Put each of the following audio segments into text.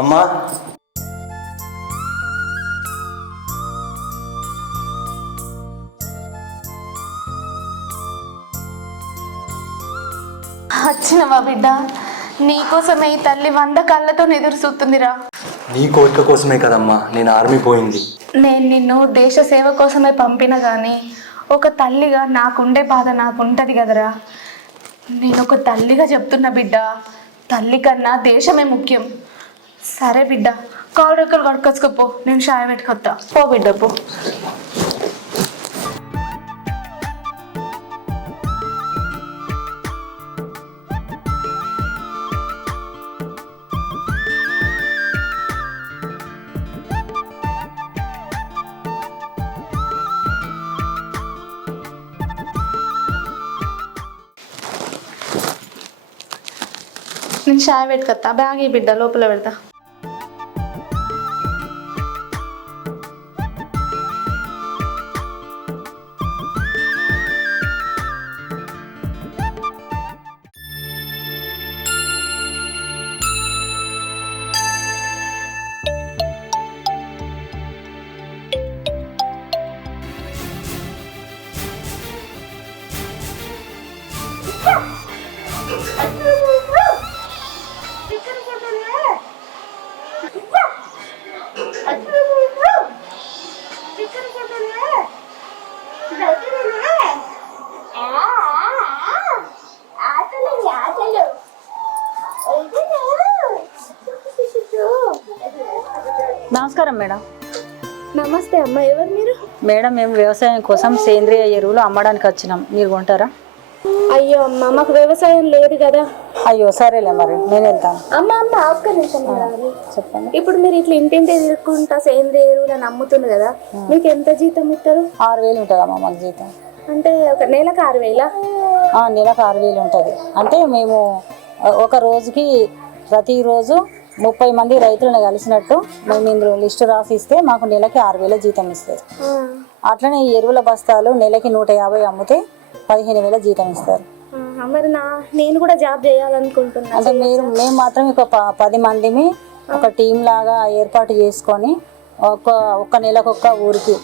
అమ్మా వచ్చినవా బిడ్డ? నీకోసమే ఈ తల్లి 100 కళ్ళతో ఎదురు చూస్తుందిరా. నీ కోరిక కోసమే కదమ్మా నేను ఆర్మీ పోయింది. నేను నిన్ను దేశ సేవ కోసమే పంపిన కానీ ఒక తల్లిగా నాకుండే బాధ నాకుంటది కదరా. నేను ఒక తల్లిగా చెప్తున్నా బిడ్డ, తల్లి కన్నా దేశమే ముఖ్యం. సరే బిడ్డ, కాలు రెక్కలు కడుకొచ్చుకోపో, నేను షాయ పెట్టుకొస్తా. పో బిడ్డ పో. నేను షాయ పెట్టుకొస్తా. బ్యాగ్ ఈ బిడ్డ లోపల పెడతా. నమస్కారం మేడం. నమస్తే అమ్మ, ఎవరు మీరు? మేడం, మేము వ్యవసాయం కోసం సేంద్రియ ఎరువులు అమ్మడానికి వచ్చినాం, మీరు కొంటారా? అయ్యో అమ్మ, మాకు వ్యవసాయం లేదు కదా. అయ్యో సరేలే, మరి నేను వెళ్తాను. అమ్మ అమ్మ ఒక్క నిమిషం చెప్పండి. ఇప్పుడు మీరు ఇట్లా ఇంటింటి తిరుగుకుంటా సేంద్రియ ఎరువులను అమ్ముతుంది కదా, మీకు ఎంత జీతం ఇస్తారు? 6,000 ఉంటుందమ్మా మాకు జీతం. అంటే ఒక నెలకు 6,000? నెలకు 6,000 ఉంటుంది. అంటే మేము ఒక రోజుకి ప్రతిరోజు 30 మంది రైతులను కలిసినట్టు మేము ఇందులో లిస్టు రాసి ఇస్తే మాకు నెలకి 6,000 జీతం ఇస్తారు. అట్లనే ఈ ఎరువుల బస్తాలు నెలకి 150 అమ్మితే 15,000 జీతం ఇస్తారు. మరి నేను కూడా జాబ్ చేయాలనుకుంటున్నాను. అంటే మేము మాత్రం ఒక 10 మందిని ఒక టీం లాగా ఏర్పాటు చేసుకొని ఒక్క నెలకు ఒక్క ఊరికి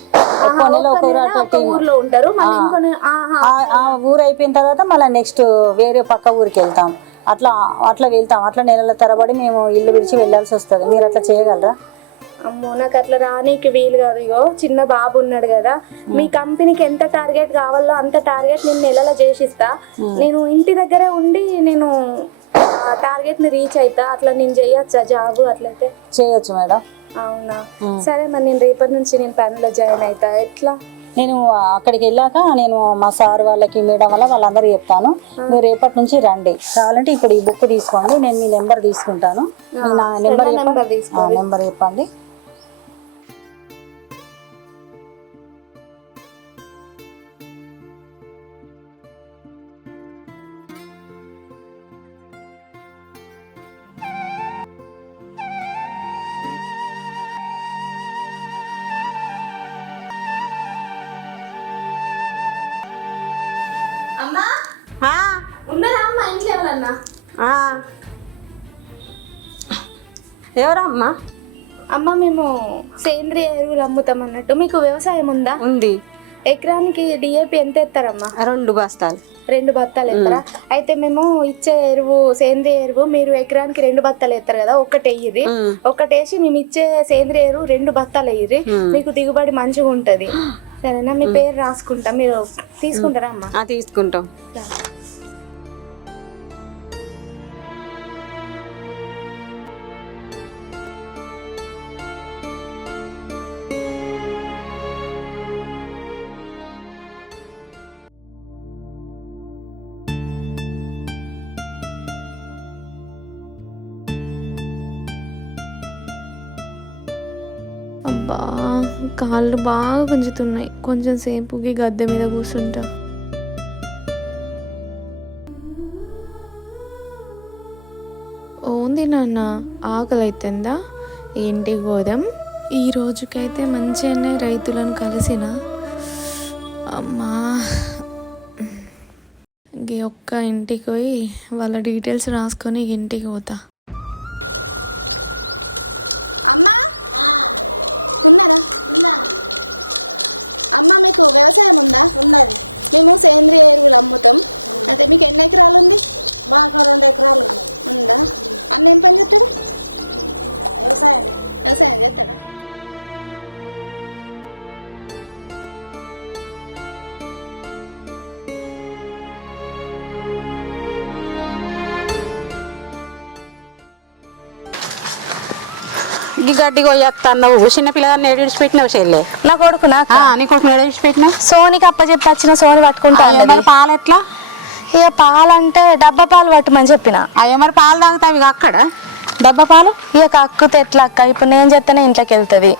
ఒక్క నెల ఒక ఊర్లో ఉంటారు. ఆ ఊరు అయిపోయిన తర్వాత మళ్ళీ నెక్స్ట్ వేరే పక్క ఊరికి వెళ్తాం. అట్లా వెళ్తాం. అట్లా నెలల తరబడి మేము ఇల్లు విడిచి వెళ్ళాల్సి వస్తుంది. మీరు అట్లా చేయగలరా? అమ్మో, నాకు అట్లా రానీకి వీలు కాదు. ఇగో చిన్న బాబు ఉన్నాడు కదా, మీ కంపెనీకి ఎంత టార్గెట్ కావాలో అంత టార్గెట్ నేను నెలలో చేసిస్తా. నేను ఇంటి దగ్గరే ఉండి నేను టార్గెట్ ని రీచ్ అవుతా. అట్లా నేను చేయొచ్చా జాబ్? అట్లయితే చేయొచ్చు మేడం. అవునా, సరే మరి నేను రేపటి నుంచి నేను పనిలో జాయిన్ అవుతా. ఎట్లా? నేను అక్కడికి వెళ్ళాక నేను మా సార్ వాళ్ళకి మేడం వాళ్ళందరూ చెప్తాను. మీరు రేపటి నుంచి రండి. కావాలంటే ఇప్పుడు ఈ బుక్ తీసుకోండి, నేను మీ నెంబర్ తీసుకుంటాను. నా నెంబర్ చెప్పండి. ఎవరమ్మా? అమ్మ, మేము సేంద్రియ ఎరువులు అమ్ముతాం అన్నట్టు. మీకు వ్యవసాయం ఉందా? ఉంది. ఎకరానికి డిఏపి ఎంత ఎత్తారమ్మా? 2 బస్తాలు. 2 బత్తాలు ఎత్తారా? అయితే మేము ఇచ్చే ఎరువు సేంద్రియ ఎరువు మీరు ఎకరానికి 2 బత్తాలు ఎత్తారు కదా, ఒక్కటేయ్యిరి. ఒక్కటేసి మేము ఇచ్చే సేంద్రియ ఎరువు 2 బత్తాలు వేయ్యిరి. మీకు దిగుబడి మంచిగా ఉంటది. సరేనా? మీ పేరు రాసుకుంటా, మీరు తీసుకుంటారా అమ్మా? తీసుకుంటాం. అబ్బా, కాళ్ళు బాగా గుంజుతున్నాయి. కొంచెం సేపుకి గద్దె మీద కూర్చుంటా. ఓంది నాన్న, ఆకలి అవుతుందా? ఇంటికి పోదాం. ఈ రోజుకైతే మంచిగానే రైతులను కలిసిన. అమ్మా, ఒక్క ఇంటికి పోయి వాళ్ళ డీటెయిల్స్ రాసుకొని ఇంటికి పోతా. ఈ గడ్డి కొయ్యత్తన్నావు చిన్న పిల్లగాన్ని ఏడిచిపెట్టినావు చెల్లె. నా కొడుకునా నీ కొడుకు ఏడిచిపెట్టినావు. సోనికి అప్పచెప్పి వచ్చిన సోని పట్టుకుంటా మరి పాలు ఎట్లా? ఇక పాలంటే డబ్బా పాలు పట్టమని చెప్పిన. అయ్యో మరి పాలు తాగుతావు అక్కడ డబ్బా పాలు. ఇక కక్కుతే ఎట్లా అక్క, ఇప్పుడు నేను చెప్తేనే ఇంట్లోకి వెళ్తుంది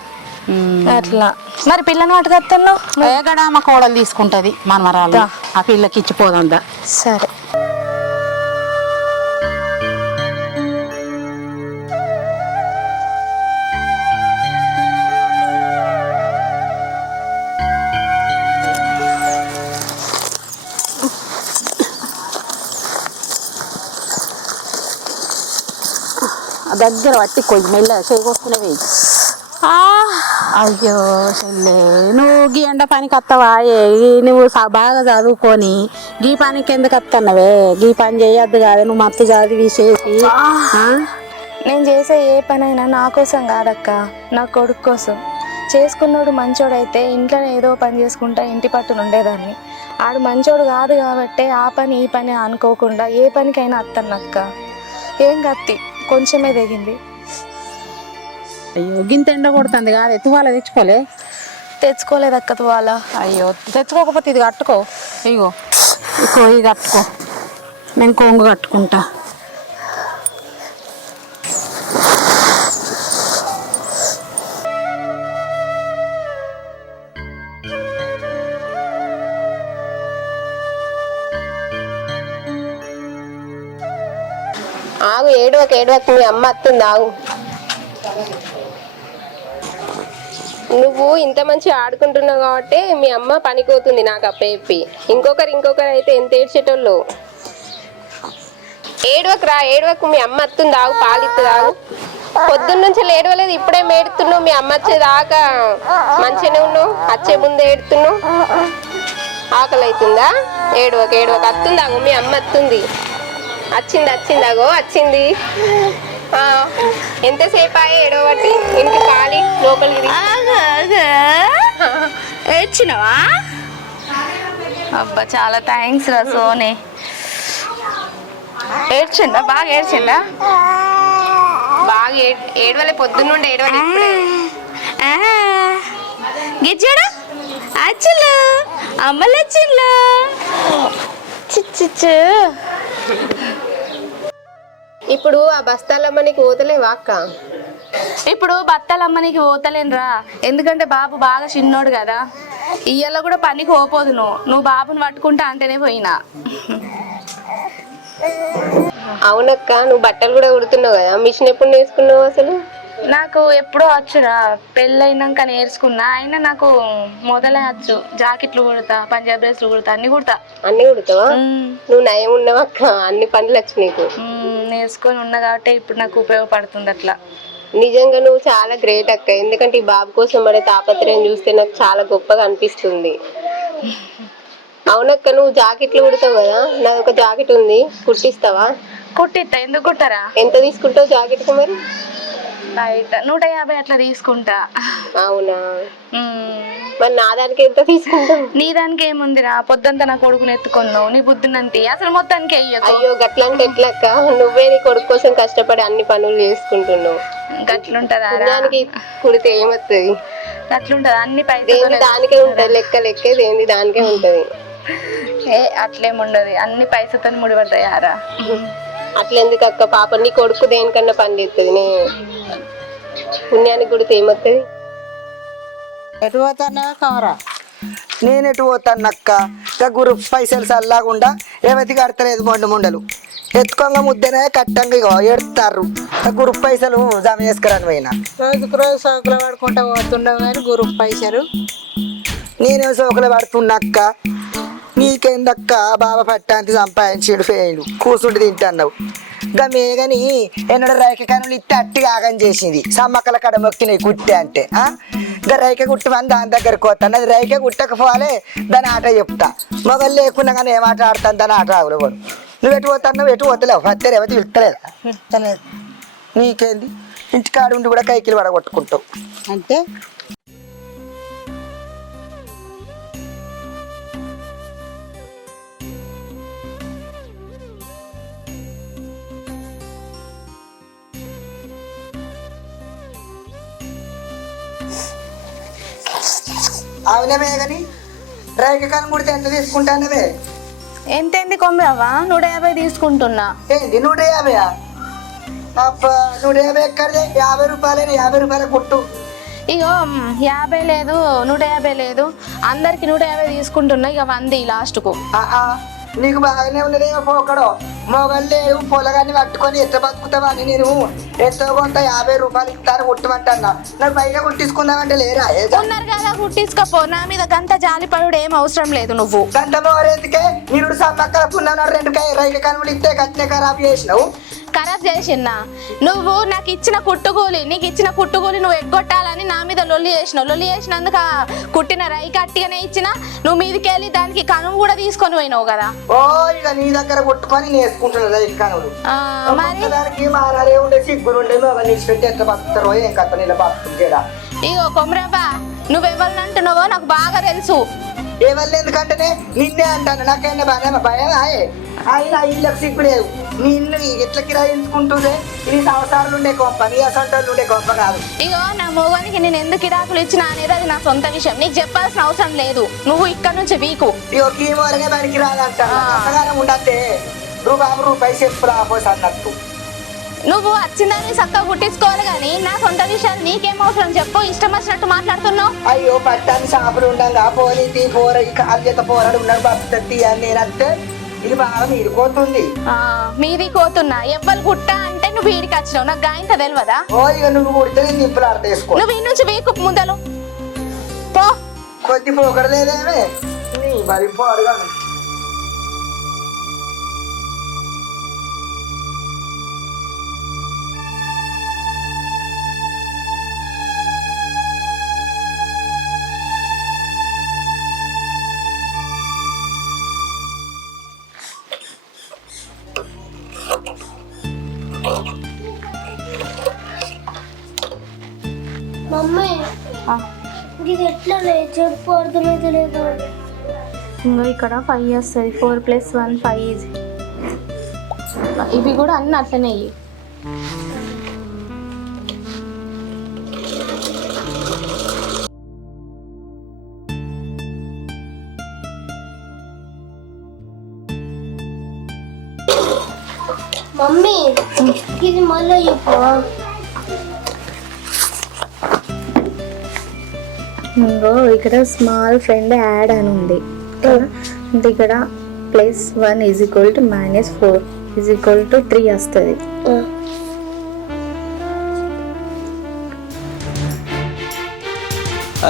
అట్లా. మరి పిల్లని పట్టుకొస్తున్నావు? ఏగడా మా కోడలు తీసుకుంటది మనమరాలు, ఆ పిల్లకి ఇచ్చిపోదా. సరే. దగ్గర పట్టి కొయ్యి మెల్ల చేయకొస్తున్నవి. అయ్యో చెల్లె, నువ్వు గీ ఎండ పనికి వస్తావా? నువ్వు బాగా చదువుకొని గీ పనికి ఎందుకు వస్తున్నావే? గీ పని చేయొద్దు కాదు, నువ్వు మత్తు చదివి చేసి. నేను చేసే ఏ పనైనా నా కోసం కాదక్క, నా కొడుకు కోసం. చేసుకున్నాడు మంచోడైతే ఇంట్లోనే ఏదో పని చేసుకుంటా ఇంటి పట్టున ఉండేదాన్ని. ఆడు మంచోడు కాదు కాబట్టి ఆ పని ఈ పని అనుకోకుండా ఏ పనికైనా అత్తన్నక్క. ఏం కత్తి కొంచెమే తెగింది. అయ్యో గింత ఎండ కొడుతుంది కాదు, తువాల తెచ్చుకోలేదక్క తువాల. అయ్యో తెచ్చుకోకపోతే ఇది కట్టుకో. ఇగో ఇది కట్టుకో, నేను కొంగు కట్టుకుంటా. ఆగు, ఏడవకు మీ అమ్మ వస్తుంది, ఆగు. నువ్వు ఇంత మంచి ఆడుకుంటున్నావు కాబట్టి మీ అమ్మ పనికోతుంది నాకు అప్పచెప్పి. ఇంకొకరు అయితే ఎంత ఏడ్చేటోళ్ళు. ఏడవకు మీ అమ్మ వస్తుంది, ఆగు, పాలిస్తుంది, ఆగు. పొద్దున్న నుంచి ఏడవలేదు, ఇప్పుడే మేడుతున్నావు. మీ అమ్మ వచ్చేదాకా మంచిగానే ఉన్నావు, వచ్చే ముందే ఏడుతున్నావు. ఆకలి అవుతుందా? ఏడవకు వస్తుంది, ఆగు, మీ అమ్మ వస్తుంది. వచ్చింది అగో వచ్చింది. ఎంతసేపు అయ్యే ఏడవబట్టి ఇంటికి ఖాళీ లోపలికి ఏడ్చినవా? అబ్బా చాలా థ్యాంక్స్ రా సోని. ఏడ్చిందా? బాగా ఏడ్చిందా? బాగా ఏడవలే, పొద్దున్నుండి ఏడవలే. గిజ్జాడా అచ్చులు అమ్మలు వచ్చిండ్లు. చిచ్చు ఇప్పుడు ఆ బస్తాలమ్మనికి పోతలేవా అక్క? ఇప్పుడు బత్తాలమ్మనికి పోతలేనురా, ఎందుకంటే బాబు బాగా చిన్నోడు కదా. ఇయ్యాల కూడా పనికి పోపోదు. నువ్వు బాబుని పట్టుకుంటా అంటేనే పోయినా. అవునక్క, నువ్వు బట్టలు కూడా కుడుతున్నావు కదా, మిషన్ ఎప్పుడు నేర్చుకున్నావు అసలు? నాకు ఎప్పుడో వచ్చురా, పెళ్ళైనాక నేర్చుకున్నా. అయినా నాకు మొదలే వచ్చు. జాకెట్లు కుడతా, పంజాబ్ డ్రెస్లు కుడతా, అన్ని కుడతా. అన్ని కుడతావా? నువ్వు నయం ఉన్నావు అక్క, అన్ని పనులు వచ్చు నీకు. నేర్చుకొని ఉన్నా కాబట్టి ఇప్పుడు నాకు ఉపయోగపడుతుంది అట్లా. నిజంగా నువ్వు చాలా గ్రేట్ అక్క, ఎందుకంటే ఈ బాబు కోసం పడే తాపత్రయం చూస్తే నాకు చాలా గొప్పగా అనిపిస్తుంది. అవునక్క, నువ్వు జాకెట్లు కుడతావు కదా, నాకు ఒక జాకెట్ ఉంది, కుట్టిస్తావా? కుట్టిస్తా, ఎందుకు కుట్టారా? ఎంత తీసుకుంటావు జాకెట్కి మరి? బయట 150 అట్లా తీసుకుంటా. అవునా? మరి నా దానికి ఎంత తీసుకుంటావు? నీ దానికి ఏముందిరా, పొద్దుంతా నా కొడుకుని ఎత్తుకున్నావు, నీ బుద్ధినంతి అసలు మొత్తానికి అయ్యో. అయ్యో గట్లా అంటే ఎట్లక్క, నువ్వే నీ కొడుకు కోసం కష్టపడి అన్ని పనులు చేసుకుంటున్నావు. గట్లుంటదా? దానికి కుడితే ఏమవుతుంది? గట్లుంటదా? అన్ని పైసలు దానికే ఉంటది, లెక్కేది ఏంది దానికే ఉంటది. అట్లేముండదు, అన్ని పైసతో ముడిపడతాయారా. అట్లా ఎందుకు అక్క, పాప నీ కొడుకు దేనికన్నా పని చేస్తుంది, నే పుణ్యానికి కూడా ఏమవుతుంది. ఎటు పోతానా కవరా? నేను ఎటు పోతాను అక్క, గురు పైసలు చల్లాకుండా ఏమైతే కడతలేదు. మొండలు ఎత్తుకోగా ముద్దనే కట్టంగా ఇగో ఎడతారు. గురు పైసలు జమ చేసుకురాని పోయినా రోజు సోకులు పడుకుంటా పోతుండవు కానీ గురు పైసలు నేనే సోకులు పడుతున్నక్క. నీకేందక్క, బాబా పట్టాంతి సంపాదించాడు, ఫెయిల్ కూర్చుంటే తింటున్నావు. ఇంకా మేగని ఎన్నడో రైక కనులు ఇట్టి అట్టి ఆగం చేసింది. సమ్మక్కల కడ మొక్కినాయి కుట్టే అంటే. ఇంకా రైక కుట్టమని దాని దగ్గరకు పోతాను. అది రైక కుట్టకపోవాలి, దాని ఆట చెప్తా. మొగలు లేకున్నా కానీ ఏం ఆట ఆడతాను, దాని ఆట ఆగులేవాడు. నువ్వు ఎటు పోతాను, ఎటు పోతలేవు, పత్తేరు ఎవరి వెళ్తలేదా? నీకేంది, ఇంటికాడు ఉండి కూడా కైకిలు పడగొట్టుకుంటావు అంటే. అవునవే కానీ రైక కాలం కుడితే ఎంత తీసుకుంటానవే? ఎంతేంది కొమ్మరవ్వ? 150 తీసుకుంటున్నా. ఏంటి 150? అబ్బా 150 ఎక్కడిదే? 50 రూపాయలేనా? 50 రూపాయల కొట్టు. ఇగో 50 లేదు, 150 లేదు, అందరికి 150 తీసుకుంటున్నా. ఇక 100 లాస్ట్కు. నీకు బాగానే ఉన్నదేమో పోకడో. మొగళ్ళు పొలగాన్ని పట్టుకొని ఎట్లా బతుకుతావా అని నేను ఎంతో కొంత 50 రూపాయలు ఇస్తాను కుట్టమంటన్నా. నాకు బయట కుట్టించుకుందామంటే లేరా? ఉన్నారు కదా కుట్టించుకోపో. నా మీద గంత జాలిపడు ఏం అవసరం లేదు. నువ్వు గంట మోరెందుకే? మీరు సమ్మక్కల పున్నాను 2 రైలు కనుమలు ఇస్తే కట్నే ఖరాబ్ చేసినావు. ఖరాబ్ చేసిన్నా నువ్వు. నాకు ఇచ్చిన కుట్టుకూలి, నీకు ఇచ్చిన కుట్టుకూలి నువ్వు ఎగ్గొట్టాలని నా మీద లొల్లి చేసినావు. లొల్లి చేసినందుకు కుట్టిన రై కట్టిగానే ఇచ్చిన. నువ్వు మీదకి వెళ్ళి దానికి కనుము కూడా తీసుకొని పోయినావు కదా. ఓ ఇక నీ దగ్గర కొట్టుకొని నేర్చుకుంటున్నా రైలు కనుమలు. మరి దానికి మారాలే ఉండే సిగ్గులుండే నిలిచిపెట్టి ఎట్లా బతుకుతారో ఏం కథ నీళ్ళ బతుకుతుంటేడా. ఇగో కొమరవ్వ, నువ్వెవరిని అంటున్నావో నాకు బాగా తెలుసు. ఎవరు ఎందుకంటేనే నిన్నే అంటాను. నాకైనా భయం ఆయన ఇళ్ళకి సిగ్గులేదు. నీ ఇల్లు ఎట్లా కిరాయించుకుంటుందే? ఇది సంవత్సరాలు ఉండే గొప్ప, నీ అసంటోళ్ళు ఉండే గొప్ప కాదు. ఇగో నా మొగానికి నేను ఎందుకు ఇరాకులు ఇచ్చినా అనేది అది నా సొంత విషయం. నీకు చెప్పాల్సిన అవసరం లేదు. నువ్వు ఇక్కడ నుంచి వీకు. ఇగో కీమోరనే పనికి రాదంటాను. అంతగానే ఉండద్దే. రూపాయి చెప్పు రాపోసి అన్నట్టు. నువ్వు వచ్చిందని చక్కగా గుట్టించుకోవాలి కానీ నా సొంత విషయాలు నీకేం అవసరం చెప్పు. ఇష్టం వచ్చినట్టు మాట్లాడుతున్నావు. అయ్యో పట్టాన్ని షాపులు ఉండగా పోనీ పోర కాలు చేత పోరాడు ఉన్నాడు బతుకత్తి అని నేనంటే ఇది బాగా మీరు కోతుంది. మీది కోతున్నా. ఎవ్వరు గుట్ట అంటే నువ్వు వీడికి వచ్చినావు. నాకు గాయంత తెలియదా? ఓ ఇక నువ్వు కుడితే నేను నింపులు ఆడేసుకో. నువ్వు ఈ నుంచి వీకు ముందలు పో. కొద్ది పోకడలేదేమే నీ మరి పోరుగా. మమ్మీ ఇది ఎట్లా చెప్పు, అర్థమైతే లేదు. ఇంకా ఇక్కడ 5 వస్తుంది. 4 + 1 5. ఇవి కూడా అన్నీ అట్లనే. మమ్మీ ఇది మళ్ళీ చెప్పు. ఇంకో ఇక్కడ స్మాల్ ఫ్రెండ్ యాడ్ అని ఉంది. అంటే ఇక్కడ +1 = -4 = 3 వస్తుంది.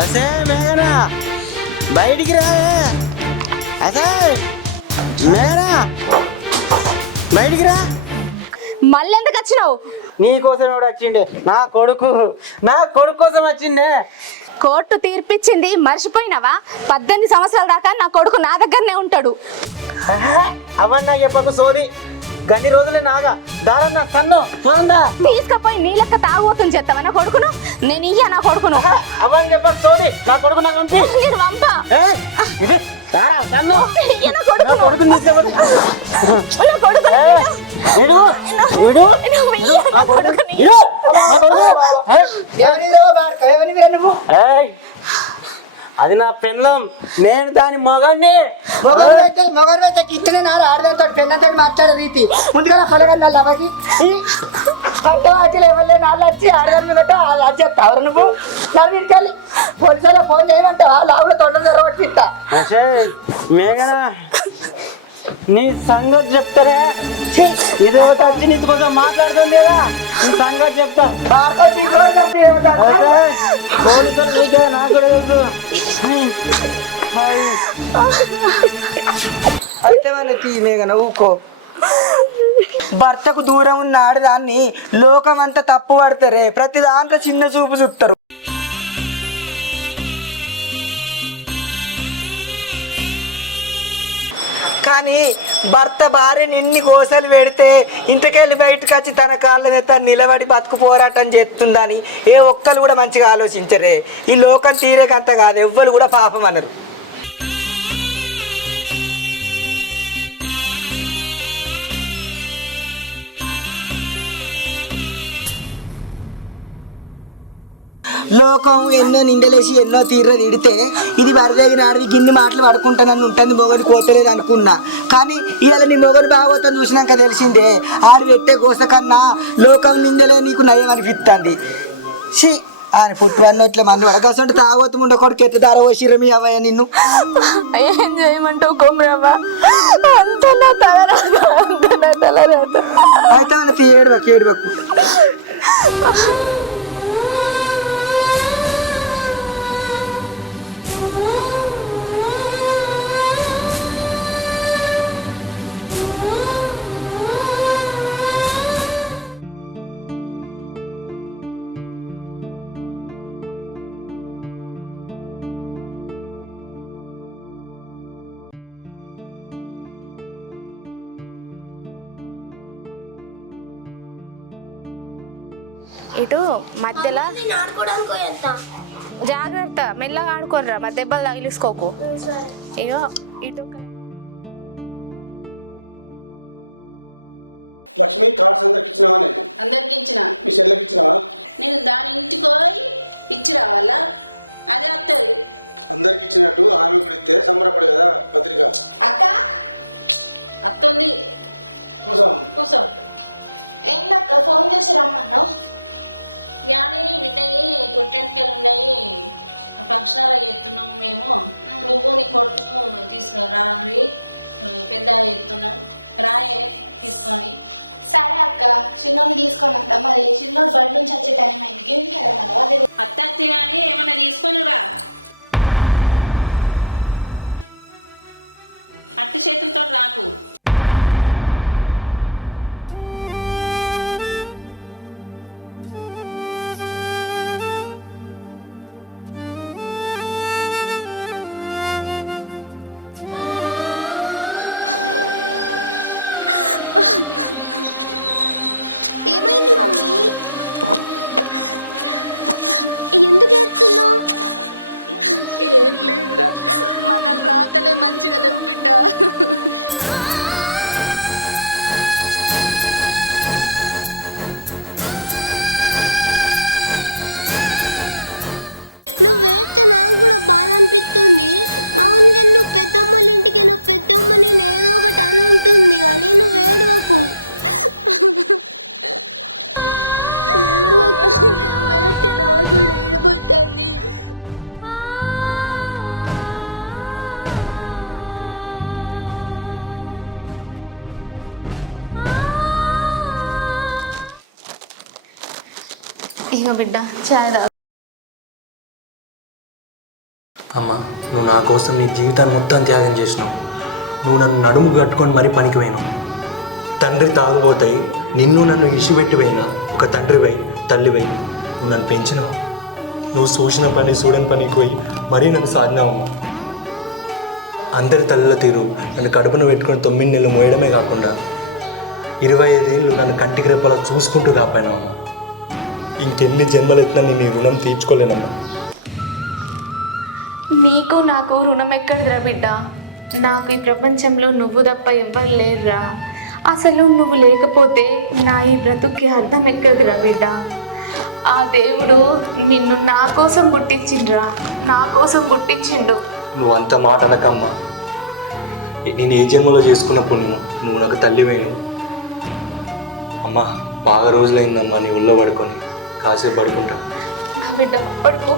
అసే మేఘనా బయటికి రావే. అసే మేఘనా బయటికి రా. మళ్ళీ ఎందుకు వచ్చినావు? నీకోసం ఎవడు వచ్చిండే? నా కొడుకు కోసం వచ్చిండే. కోర్టు తీర్పిచ్చింది మర్చిపోయినావా? 18 సంవత్సరాల దాకా నా కొడుకు నా దగ్గరనే ఉంటాడు. అవన్నా చెప్పకు సోది. గన్ని రోజులే నాగా దారన్నా తన్ను చూడందా. తీసుకపోయి నీ లెక్క తాగుబోతుంది చేస్తావా నా కొడుకును? నేను ఇయ్యా నా కొడుకును. అవన్నీ చెప్పకు సోది. నా కొడుకు నాకు పంపి. నేను పంపా. ఇది దారా తన్ను. ఇయ్య నా కొడుకును. నా కొడుకుని తీసుకెళ్ళి. నా కొడుకును. ఏడు ఏడు నువ్వు ఇయ్య నా కొడుకుని. ఏడు నా కొడుకు. అది నా పెళ్ళం, నేను దాని మగాన్ని. మొగైతే కిచ్చనే నాడు ఆడదాంతో పెళ్ళంతో మాట్లాడే రీతి ముందుగా పొలగల అవ్వకి కట్టవాకిలు ఎవరు నాళ్ళు వచ్చి ఆడదాని మీద చెప్తావు నువ్వు. నన్ను ఇంటికెళ్ళి పోలీసులో ఫోన్ చేయమంటావా? లావులో తొండ జరగొట్టిస్తా. మేఘనా నీ సంగతి చెప్తారా? ఇది వచ్చి నీ కోసం మాట్లాడుతుంది కదా. నీ సంగతి చెప్తా. పోలీసులు నీకే నాకు కూడా తెలుసు. అయితే మనకి మేఘన ఊకో. భర్తకు దూరం ఉన్న ఆడదాన్ని లోకం అంతా తప్పు పడతారే. ప్రతి దాంట్లో చిన్న చూపు చూస్తారు. కానీ భర్త భార్యని ఎన్ని కోసలు పెడితే ఇంటికెళ్ళి బయటకు వచ్చి తన కాళ్ళ మీద తను నిలబడి బతుకు పోరాటం చేస్తుందని ఏ ఒక్కరు కూడా మంచిగా ఆలోచించరే. ఈ లోకం తీరేకంత కాదు, ఎవ్వరు కూడా పాపం అనరు. లోకం ఎన్నో నిందలేసి ఎన్నో తీర్ర తిడితే ఇది వరదగిన ఆడివి గిన్ని మాటలు పడుకుంటానని ఉంటుంది మొగని కోతలేదు అనుకున్నా. కానీ ఇవాళ నీ మొగని భాగవతం చూసినాక తెలిసిందే ఆడి పెట్టే కోస కన్నా లోకం నిందలే నీకు నయం అనిపిస్తుంది. షీ ఆయన పుట్టువన్నీ ఇట్లా మంది వడకాసంటే తాగోతు ఉండకూడదు ఎట్లా దార పోసిర్రు మీ అవ్వయ్య నిన్ను. ఏం చేయమంటావు కొమరవ్వ? అంత నా తలరాత, అంత నా తలరాత. అయితే వాళ్ళకి ఏడవకు. ఇటు మధ్యలో ఆడుకోవడానికి పోయేస్తా. జాగ్రత్త, మెల్లగా ఆడుకోర్రా, మా దెబ్బలు తగిలిసుకోకు. ఇగో ఇటు ఇగో బిడ్డ చాయ్ తాగు. అమ్మ, నువ్వు నా కోసం నీ జీవితాన్ని మొత్తం త్యాగం చేసినావు. నువ్వు నన్ను నడుము కట్టుకొని మరీ పనికి పోయినావు. తండ్రి తాగుపోతాయి, నిన్ను నన్ను ఇసిపెట్టిపోయినా ఒక తండ్రిపై తల్లిపై నువ్వు నన్ను పెంచినావు. నువ్వు చూసిన పని చూడని పనికి పోయి మరీ నన్ను సాధినావమ్మా. అందరి తల్లుల తీరు నన్ను కడుపున పెట్టుకొని 9 నెలలు మోయడమే కాకుండా 25 ఏళ్ళు నన్ను కంటికి రెప్పలా చూసుకుంటూ కాపాయినావమ్మా. ఇంకెన్ని జన్మలు ఎత్తినా నేను నీ రుణం తీర్చుకోలేనమ్మా. నీకు నాకు రుణం ఎక్కడిదిరా బిడ్డ? నాకు ఈ ప్రపంచంలో నువ్వు తప్ప ఎవ్వరు లేరురా. అసలు నువ్వు లేకపోతే నా ఈ బ్రతుక్కి అర్థం ఎక్కడిదిరా బిడ్డ? ఆ దేవుడు నిన్ను నా కోసం పుట్టించిండ్రా, నా కోసం పుట్టించిండు. నువ్వు అంత మాట అనకమ్మా. నేను ఏ జన్మలో చేసుకున్న పుణ్యం నువ్వు నాకు తల్లివేను. అమ్మా, బాగా రోజులైందమ్మా నీ ఒళ్ళో పడుకొని. కాసేపు పడుకుంటా. బిడ్డ పడుకో.